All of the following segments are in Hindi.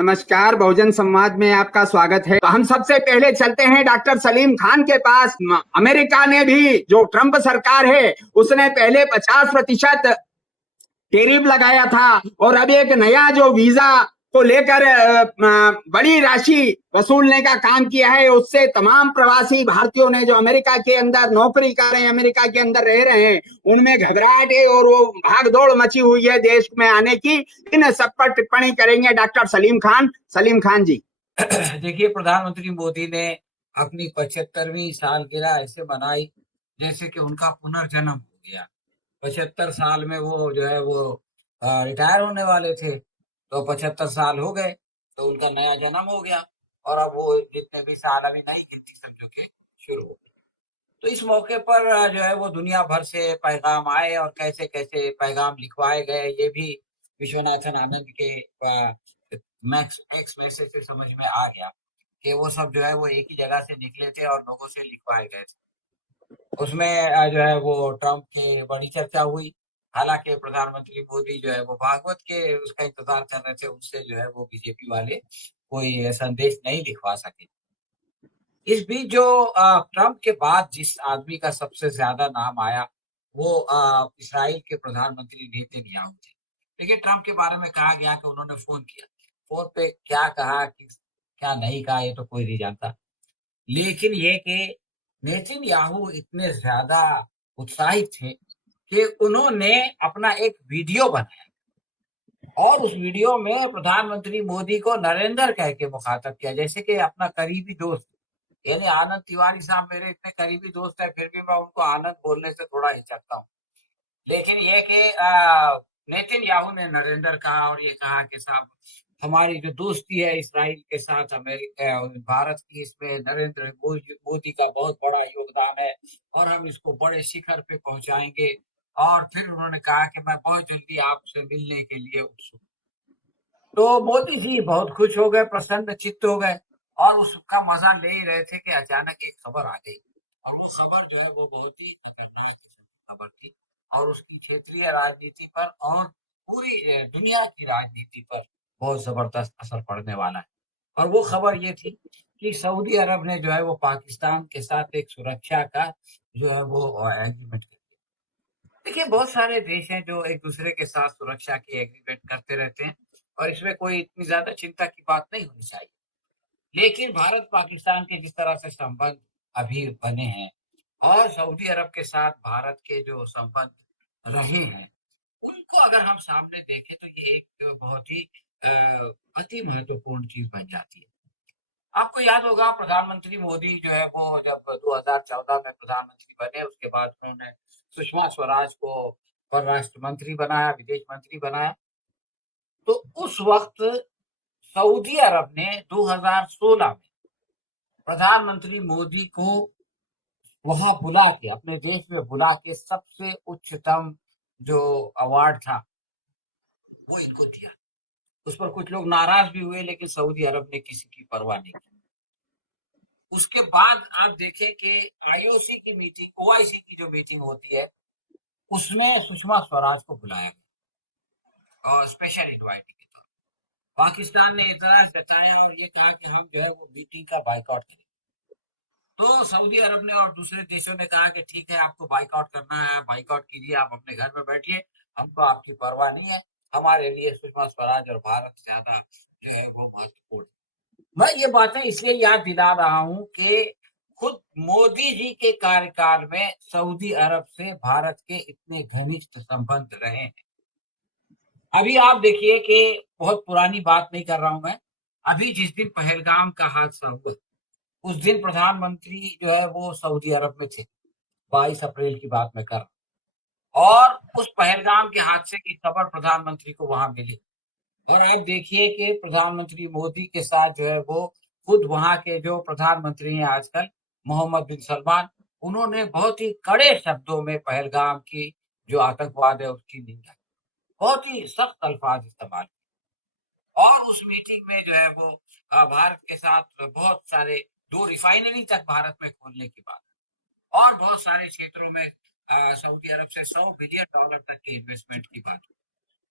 नमस्कार, बहुजन संवाद में आपका स्वागत है। तो हम सबसे पहले चलते हैं डॉक्टर सलीम खान के पास। अमेरिका ने भी, जो ट्रंप सरकार है, उसने पहले 50% टेरिफ लगाया था और अब एक नया जो वीजा को लेकर बड़ी राशि वसूलने का काम किया है। उससे तमाम प्रवासी भारतीयों ने जो अमेरिका के अंदर नौकरी कर रहे हैं, अमेरिका के अंदर रह रहे हैं, उनमें घबराहट है और वो भागदौड़ मची हुई है देश में आने की। इन सब पर टिप्पणी करेंगे डॉक्टर सलीम खान। सलीम खान जी। देखिए, प्रधानमंत्री मोदी ने अपनी 75वीं सालगिरह ऐसे मनाई जैसे कि उनका पुनर्जन्म हो गया। 75 साल में वो जो है वो रिटायर होने वाले थे, तो 75 साल हो गए तो उनका नया जन्म हो गया और अब वो जितने भी साल अभी नई गिनती समझो के शुरू हो गई। तो इस मौके पर जो है वो दुनिया भर से पैगाम आए और कैसे कैसे पैगाम लिखवाए गए ये भी विश्वनाथन आनंद के मैक्स एक्स मैसेज से समझ में आ गया कि वो सब जो है वो एक ही जगह से निकले थे और लोगों से लिखवाए गए थे। उसमें जो है वो ट्रंप की बड़ी चर्चा हुई। हालांकि प्रधानमंत्री मोदी जो है वो भागवत के उसका इंतजार कर रहे थे, उनसे जो है वो बीजेपी वाले कोई संदेश नहीं लिखवा सके। इस बीच जो ट्रंप के बाद जिस आदमी का सबसे ज्यादा नाम आया वो इसराइल के प्रधानमंत्री नेतन्याहू थे। देखिए, ट्रंप के बारे में कहा गया कि उन्होंने फोन किया। फोन पे क्या कहा कि क्या नहीं कहा ये तो कोई नहीं जानता, लेकिन ये कि नेतन्याहू इतने ज्यादा उत्साहित थे कि उन्होंने अपना एक वीडियो बनाया और उस वीडियो में प्रधानमंत्री मोदी को नरेंद्र कह के मुखातब किया, जैसे कि अपना करीबी दोस्त। यानी आनंद तिवारी साहब मेरे इतने करीबी दोस्त है, फिर भी मैं उनको आनंद बोलने से थोड़ा हिचकता हूँ। लेकिन ये कि नेतन्याहू ने नरेंद्र कहा और ये कहा कि साहब, हमारी जो दोस्ती है इसराइल के साथ, अमेरिका भारत की, इसमें नरेंद्र मोदी का बहुत बड़ा योगदान है और हम इसको बड़े शिखर पे पहुंचाएंगे। और फिर उन्होंने कहा कि मैं बहुत जल्दी आपसे मिलने के लिए उत्सुक। तो मोदी जी बहुत खुश हो गए, प्रसन्न चित्त हो गए और उसका मजा ले ही रहे थे कि अचानक एक खबर आ गई और वो खबर जो है वो बहुत ही खतरनाक किस्म की खबर थी और उसकी क्षेत्रीय राजनीति पर और पूरी दुनिया की राजनीति पर बहुत जबरदस्त असर पड़ने वाला है। और वो खबर ये थी कि सऊदी अरब ने जो है वो पाकिस्तान के साथ एक सुरक्षा का जो है वो एग्रीमेंट कर दिया। देखिए, बहुत सारे देश हैं जो एक दूसरे के साथ सुरक्षा की एग्रीमेंट करते रहते हैं और इसमें कोई इतनी ज्यादा चिंता की बात नहीं होनी चाहिए। लेकिन भारत पाकिस्तान के जिस तरह से संबंध अभी बने हैं और सऊदी अरब के साथ भारत के जो संबंध रहे हैं, उनको अगर हम सामने देखें तो ये एक बहुत ही अति महत्वपूर्ण चीज बन जाती है। आपको याद होगा प्रधानमंत्री मोदी जो है वो जब 2014 में प्रधानमंत्री बने, उसके बाद उन्होंने सुषमा स्वराज को परराष्ट्र मंत्री बनाया, विदेश मंत्री बनाया। तो उस वक्त सऊदी अरब ने 2016 में प्रधानमंत्री मोदी को वहां बुला के, अपने देश में बुला के, सबसे उच्चतम जो अवार्ड था वो इनको दिया। उस पर कुछ लोग नाराज भी हुए, लेकिन सऊदी अरब ने किसी की परवाह नहीं की। उसके बाद आप देखें कि आईओसी की मीटिंग, ओआईसी की जो मीटिंग होती है, उसमें सुषमा स्वराज को बुलाया गया और स्पेशल इन्वाइटी के तौर पर। पाकिस्तान ने इतराज जताया और ये कहा कि हम जो है वो मीटिंग का बाइकआउट करेंगे। तो सऊदी अरब ने और दूसरे देशों ने कहा कि ठीक है, आपको बाइकआउट करना है, बाइकआउट कीजिए, आप अपने घर में बैठिए, हमको आपकी परवाह नहीं है, हमारे लिए सुषमा स्वराज और भारत ज्यादा जो है वो महत्वपूर्ण है। मैं ये बातें इसलिए याद दिला रहा हूं कि खुद मोदी जी के कार्यकाल में सऊदी अरब से भारत के इतने घनिष्ठ संबंध रहे हैं। अभी आप देखिए कि बहुत पुरानी बात नहीं कर रहा हूं मैं, अभी जिस दिन पहलगाम का हादसा हुआ उस दिन प्रधानमंत्री जो है वो सऊदी अरब में थे। 22 अप्रैल की बात मैं कर रहा हूं और उस पहलगाम के हादसे की खबर प्रधानमंत्री को वहां मिली। और आप देखिए कि प्रधानमंत्री मोदी के साथ जो है वो खुद वहां के जो प्रधानमंत्री हैं आजकल, मोहम्मद बिन सलमान, उन्होंने बहुत ही कड़े शब्दों में पहलगाम की जो आतंकवाद है उसकी निंदा, बहुत ही सख्त अल्फाज इस्तेमाल किए। और उस मीटिंग में जो है वो भारत के साथ बहुत सारे 2 रिफाइनरी तक भारत में खोलने की बात और बहुत सारे क्षेत्रों में सऊदी अरब से $100 बिलियन तक की इन्वेस्टमेंट की बात।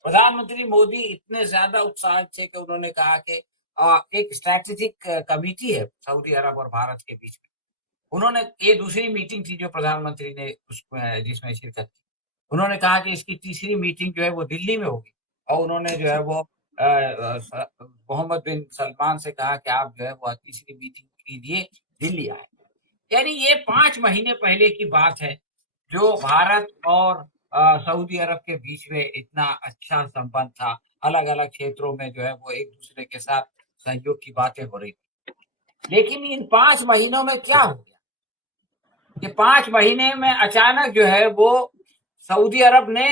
प्रधानमंत्री मोदी इतने ज्यादा उत्साहित थे कि उन्होंने कहा कि एक स्ट्रैटेजिक कमिटी है सऊदी अरब और भारत के बीच में। उन्होंने, ये दूसरी मीटिंग थी जो प्रधानमंत्री ने उसमें जिसमें शिरकत की। उन्होंने कहा कि इसकी तीसरी मीटिंग जो है वो दिल्ली में होगी, और उन्होंने जो है वो मोहम्मद बिन सलमान से कहा कि आप जो है वो तीसरी मीटिंग के लिए दिल्ली आए। यानी ये 5 महीने पहले की बात है, जो भारत और सऊदी अरब के बीच में इतना अच्छा संबंध था। अलग-अलग क्षेत्रों में जो है वो एक-दूसरे के साथ सहयोग की बातें हो रही थी। लेकिन इन 5 महीनों में क्या हो गया? ये 5 महीने में अचानक जो है वो सऊदी अरब ने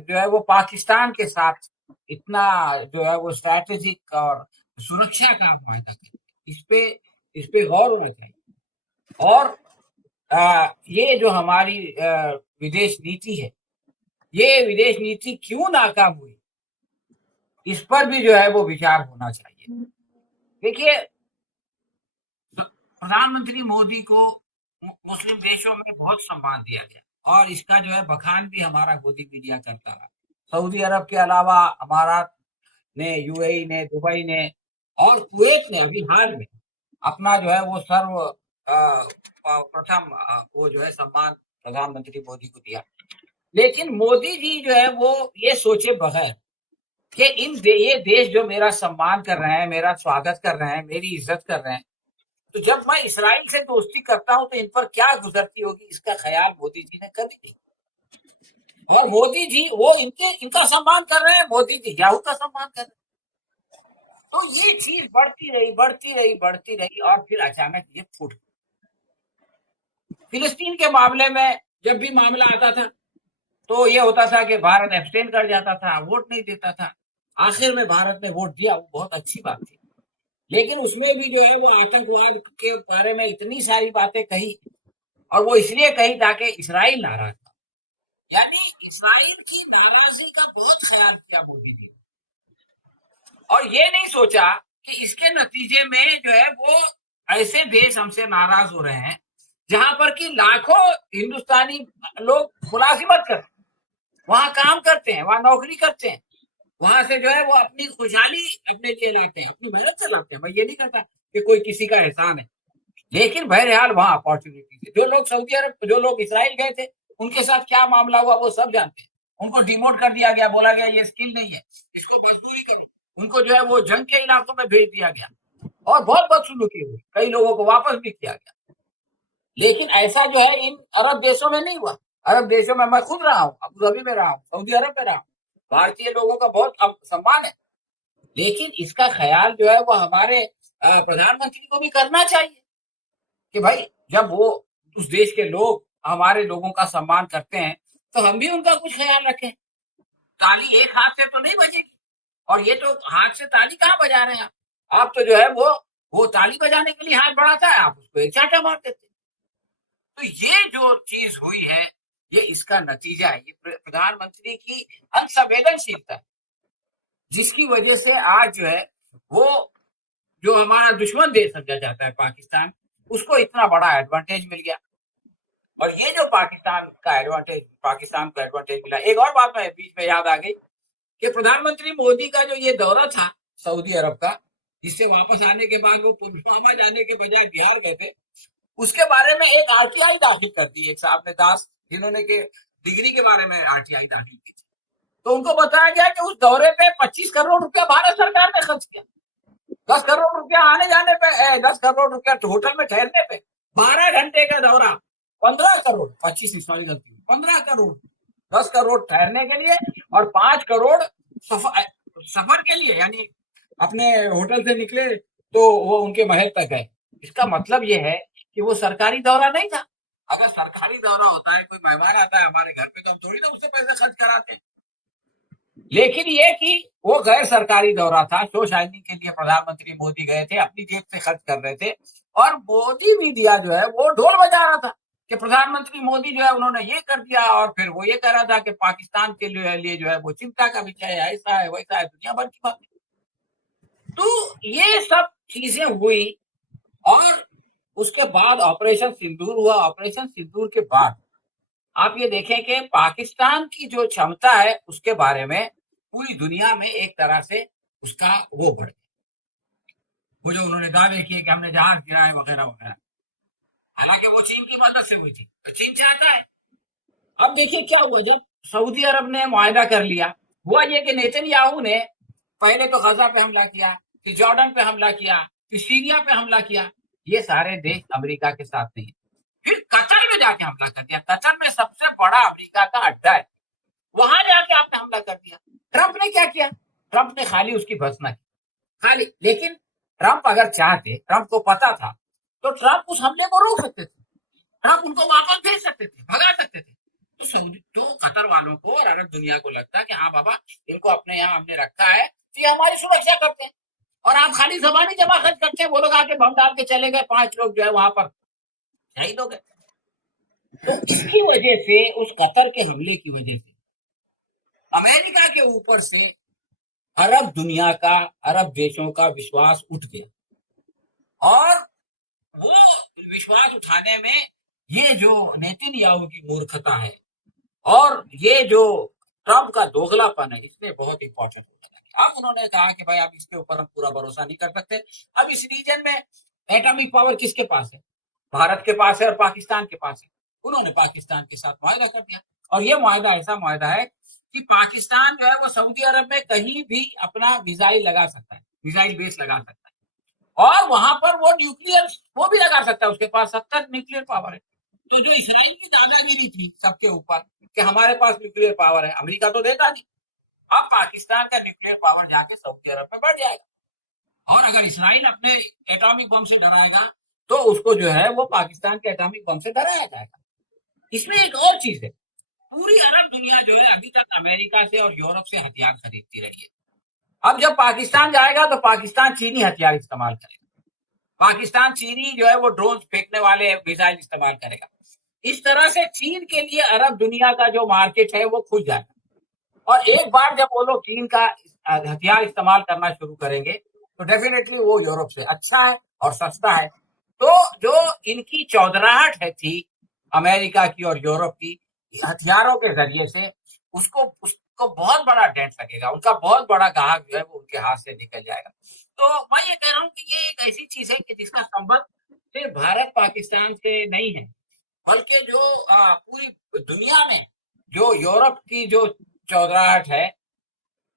जो है वो पाकिस्तान के साथ इतना जो है वो स्ट्रैटेजिक और सुरक्षा का वायदा किया। इस पे गौर होना चाहिए। और ये जो हमारी विदेश नीति है, ये विदेश नीति क्यों नाकाम हुई, इस पर भी जो है वो विचार होना चाहिए। देखिए, प्रधानमंत्री मोदी को मुस्लिम देशों में बहुत सम्मान दिया गया, और इसका जो है बखान भी हमारा गोदी मीडिया करता रहा। सऊदी अरब के अलावा अमारात ने, यूएई ने, दुबई ने और कुवैत ने अभी हाल में अपना जो है वो सर्व प्रथम वो जो है सम्मान प्रधानमंत्री मोदी को दिया। लेकिन मोदी जी जो है वो ये सोचे बगैर कि ये देश जो मेरा सम्मान कर रहे हैं, मेरा स्वागत कर रहे हैं, मेरी इज्जत कर रहे हैं, तो जब मैं इसराइल से दोस्ती करता हूं तो इन पर क्या गुजरती होगी, इसका ख्याल मोदी जी ने कभी नहीं। और मोदी जी वो इनका सम्मान कर रहे हैं, मोदी जी याहू का सम्मान कर रहे हैं। तो ये चीज बढ़ती रही और फिर अचानक ये फूट। फिलिस्तीन के मामले में जब भी मामला आता था तो ये होता था कि भारत एब्सटेन कर जाता था, वोट नहीं देता था। आखिर में भारत ने वोट दिया, वो बहुत अच्छी बात थी। लेकिन उसमें भी जो है वो आतंकवाद के बारे में इतनी सारी बातें कही, और वो इसलिए कही ताकि इसराइल नाराज था। यानी इसराइल की नाराजगी का बहुत ख्याल किया मोदी जी, और ये नहीं सोचा कि इसके नतीजे में जो है वो ऐसे देश हमसे नाराज हो रहे हैं जहां पर कि लाखों हिंदुस्तानी लोग मुलाजिमत करते हैं, वहां काम करते हैं, वहां नौकरी करते हैं, वहां से जो है वो अपनी खुशहाली अपने लिए लाते हैं, अपनी मेहनत से लाते हैं। मैं ये नहीं कहता कि कोई किसी का एहसान है, लेकिन बहरहाल वहां अपॉर्चुनिटी है। जो लोग सऊदी अरब, जो लोग इसराइल गए थे, उनके साथ क्या मामला हुआ वो सब जानते हैं। उनको डिमोट कर दिया गया, बोला गया ये स्किल नहीं है, इसको मजदूरी करो। उनको जो है वो जंग के इलाकों में भेज दिया गया, और बहुत बदसलूकी हुई, कई लोगों को वापस भी किया गया। लेकिन ऐसा जो है इन अरब देशों में नहीं हुआ। अरब देशों में मैं खुद रहा हूँ, अबू धाबी में रहा हूँ, सऊदी अरब में रहा हूँ, भारतीय लोगों का बहुत सम्मान है। लेकिन इसका ख्याल जो है वो हमारे प्रधानमंत्री को भी करना चाहिए कि भाई जब वो उस देश के लोग हमारे लोगों का सम्मान करते हैं तो हम भी उनका कुछ ख्याल रखें। ताली एक हाथ से तो नहीं बजेगी, और ये तो हाथ से ताली कहाँ बजा रहे हैं आप तो जो है वो ताली बजाने के लिए हाथ बढ़ाता है, आप उसको एक चाटा मार देते। तो ये जो चीज हुई है, ये इसका नतीजा है, ये प्रधानमंत्री की असंवेदनशीलता, जिसकी वजह से आज जो है वो जो हमारा दुश्मन देश समझा जाता है पाकिस्तान, उसको इतना बड़ा एडवांटेज मिल गया। और ये जो पाकिस्तान को एडवांटेज मिला। एक और बात मैं बीच में याद आ गई कि प्रधानमंत्री मोदी का जो ये दौरा था सऊदी अरब का, जिससे वापस आने के बाद वो पुलवामा जाने के बजाय बिहार गए थे, उसके बारे में एक आरटीआई दाखिल कर दी एक साहब ने, दास, जिन्होंने के डिग्री के बारे में आरटीआई दाखिल की। तो उनको बताया गया कि उस दौरे पे 25 करोड़ रुपया भारत सरकार ने खर्च किया। 10 करोड़ रुपया आने जाने पे, 10 करोड़ रुपया होटल में ठहरने पे, 12 घंटे का दौरा, 15 करोड़, 25 सॉरी गलती, 15 करोड़, 10 करोड़ ठहरने के लिए और 5 करोड़ सफर के लिए, यानी अपने होटल से निकले तो वो उनके महल तक गए। इसका मतलब ये है कि वो सरकारी दौरा नहीं था। अगर सरकारी दौरा होता है, कोई मेहमान आता है हमारे घर पे, तो हम थोड़ी ना उससे पैसे खर्च कराते हैं। लेकिन ये कि वो गैर सरकारी दौरा था, शो शाइनिंग के लिए प्रधानमंत्री मोदी गए थे, अपनी जेब से खर्च कर रहे थे, और मोदी मीडिया जो है वो ढोल बजा रहा था कि प्रधानमंत्री मोदी जो है उन्होंने ये कर दिया, और फिर वो ये कह रहा था कि पाकिस्तान के लिए जो है वो चिंता का विषय है, ऐसा है वैसा है, दुनिया भर की बातें। तो ये सब चीजें हुई, और उसके बाद ऑपरेशन सिंदूर हुआ। ऑपरेशन सिंदूर के बाद आप ये देखें कि पाकिस्तान की जो क्षमता है उसके बारे में पूरी दुनिया में एक तरह से उसका वो बढ़ गया। वो जो उन्होंने दावे किए कि हमने जहाज गिराए वगैरह वगैरह, हालांकि वो चीन की मदद से हुई थी, तो चीन चाहता है। अब देखिए क्या हुआ, जब सऊदी अरब ने मुआहदा कर लिया, हुआ ये कि नेतन्याहू ने पहले तो गजा पे हमला किया, फिर जॉर्डन पे हमला किया, फिर सीरिया पे हमला किया। ये सारे देश अमेरिका के साथ नहीं है। फिर कतर में जाके हमला कर दिया। कतर में सबसे बड़ा अमेरिका का अड्डा है, वहां जाके आपने हमला कर दिया। ट्रंप ने क्या किया? ट्रंप ने खाली उसकी भर्त्सना की, खाली। लेकिन ट्रंप अगर चाहते, ट्रंप को पता था, तो ट्रंप उस हमले को रोक सकते थे, ट्रंप उनको वापस भेज सकते थे, भगा सकते थे। तो सऊदी, तो कतर वालों को और अरब दुनिया को लगता है कि हाँ बाबा, इनको अपने यहाँ हमने रखा है तो ये हमारी सुरक्षा करते हैं। और आप खाली जबानी जमा खर्च करते हैं, वो लोग आके बम डाल के चले गए, 5 लोग जो है वहां पर शहीद हो गए। तो इसकी वजह से, उस कतर के हमले की वजह से अमेरिका के ऊपर से अरब दुनिया का, अरब देशों का विश्वास उठ गया। और वो विश्वास उठाने में ये जो नेतन्याहू की मूर्खता है और ये जो ट्रंप का दोगलापन है, इसने बहुत इंपॉर्टेंट हो जाता है। अब उन्होंने कहा कि भाई अब इसके ऊपर हम पूरा भरोसा नहीं कर सकते। अब इस रीजन में एटॉमिक पावर किसके पास है? भारत के पास है और पाकिस्तान के पास है। उन्होंने पाकिस्तान के साथ मुआहदा कर दिया, और ये मुआहदा ऐसा मुआहदा है कि पाकिस्तान जो है वो सऊदी अरब में कहीं भी अपना मिसाइल लगा सकता है, मिसाइल बेस लगा सकता है, और वहां पर वो न्यूक्लियर वो भी लगा सकता है। उसके पास 70 न्यूक्लियर पावर है। तो जो इसराइल की दादागिरी थी सबके ऊपर कि हमारे पास न्यूक्लियर पावर है, अमेरिका तो देता नहीं, अब पाकिस्तान का न्यूक्लियर पावर जाके सऊदी अरब में बढ़ जाएगा। और अगर इसराइल अपने एटॉमिक बम से डराएगा, तो उसको जो है वो पाकिस्तान के एटॉमिक बम से डराया जाएगा। इसमें एक और चीज है, पूरी अरब दुनिया जो है अभी तक अमेरिका से और यूरोप से हथियार खरीदती रही है। अब जब पाकिस्तान जाएगा तो पाकिस्तान चीनी हथियार इस्तेमाल करेगा, पाकिस्तान चीनी जो है वो ड्रोन फेंकने वाले मिसाइल इस्तेमाल करेगा। इस तरह से चीन के लिए अरब दुनिया का जो मार्केट है वो खुल जाएगा। और एक बार जब वो लोग चीन का हथियार इस्तेमाल करना शुरू करेंगे, तो डेफिनेटली वो यूरोप से अच्छा है और सस्ता है। तो जो इनकी चौधराहट है थी अमेरिका की और यूरोप की हथियारों के जरिए से, उसको बहुत बड़ा डेंट लगेगा, उनका बहुत बड़ा ग्राहक जो है वो उनके हाथ से निकल जाएगा। तो मैं ये कह रहा हूँ कि ये एक ऐसी चीज है कि जिसका संबंध सिर्फ भारत पाकिस्तान से नहीं है, बल्कि जो पूरी दुनिया में जो यूरोप की जो चौधराहट है,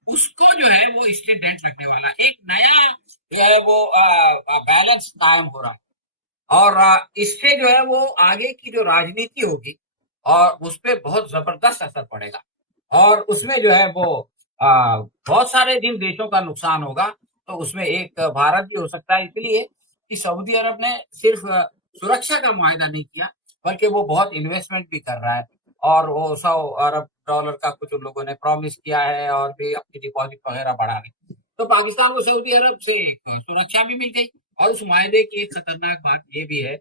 उसको जो है वो इससे डेंट लगने वाला, एक नया जो है वो बैलेंस कायम हो रहा है। और इससे जो है वो आगे की जो राजनीति होगी और उस पर बहुत जबरदस्त असर पड़ेगा, और उसमें जो है वो बहुत सारे जिन देशों का नुकसान होगा, तो उसमें एक भारत भी हो सकता है। इसलिए कि सऊदी अरब ने सिर्फ सुरक्षा का मुआहदा नहीं किया, बल्कि वो बहुत इन्वेस्टमेंट भी कर रहा है, और वो $100 अरब का कुछ उन लोगों ने प्रॉमिस किया है, और भी अपनी डिपॉजिट वगैरह बढ़ा रहे। तो पाकिस्तान को सऊदी अरब से एक सुरक्षा भी मिल गई। और उस मुआहदे की एक खतरनाक बात ये भी है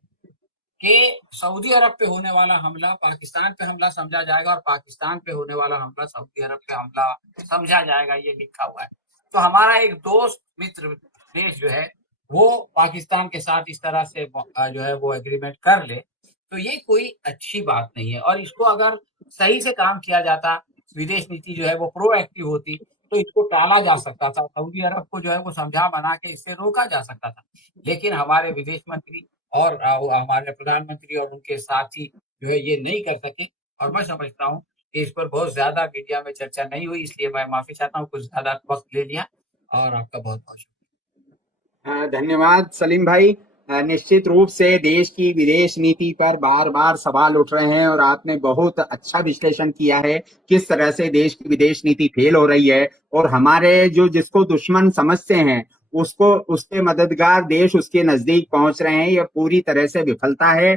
कि सऊदी अरब पे होने वाला हमला पाकिस्तान पे हमला समझा जाएगा, और पाकिस्तान पे होने वाला हमला सऊदी अरब पे हमला समझा जाएगा, ये लिखा हुआ है। तो हमारा एक दोस्त मित्र देश जो है वो पाकिस्तान के साथ इस तरह से जो है वो एग्रीमेंट कर ले, तो ये कोई अच्छी बात नहीं है। और इसको अगर सही से काम किया जाता, विदेश नीति जो है वो प्रोएक्टिव होती, तो इसको टाला जा सकता था, सऊदी अरब को जो है वो समझा बना के इससे रोका जा सकता था। लेकिन हमारे विदेश मंत्री और हमारे प्रधानमंत्री और उनके साथी जो है ये नहीं कर सके। और मैं समझता हूँ कि इस पर बहुत ज्यादा मीडिया में चर्चा नहीं हुई, इसलिए मैं माफी चाहता हूँ, कुछ ज्यादा वक्त ले लिया। और आपका बहुत बहुत शुक्रिया। धन्यवाद सलीम भाई। निश्चित रूप से देश की विदेश नीति पर बार बार सवाल उठ रहे हैं, और आपने बहुत अच्छा विश्लेषण किया है किस तरह से देश की विदेश नीति फेल हो रही है, और हमारे जो जिसको दुश्मन समझते हैं उसको, उसके मददगार देश उसके नजदीक पहुंच रहे हैं। यह पूरी तरह से विफलता है।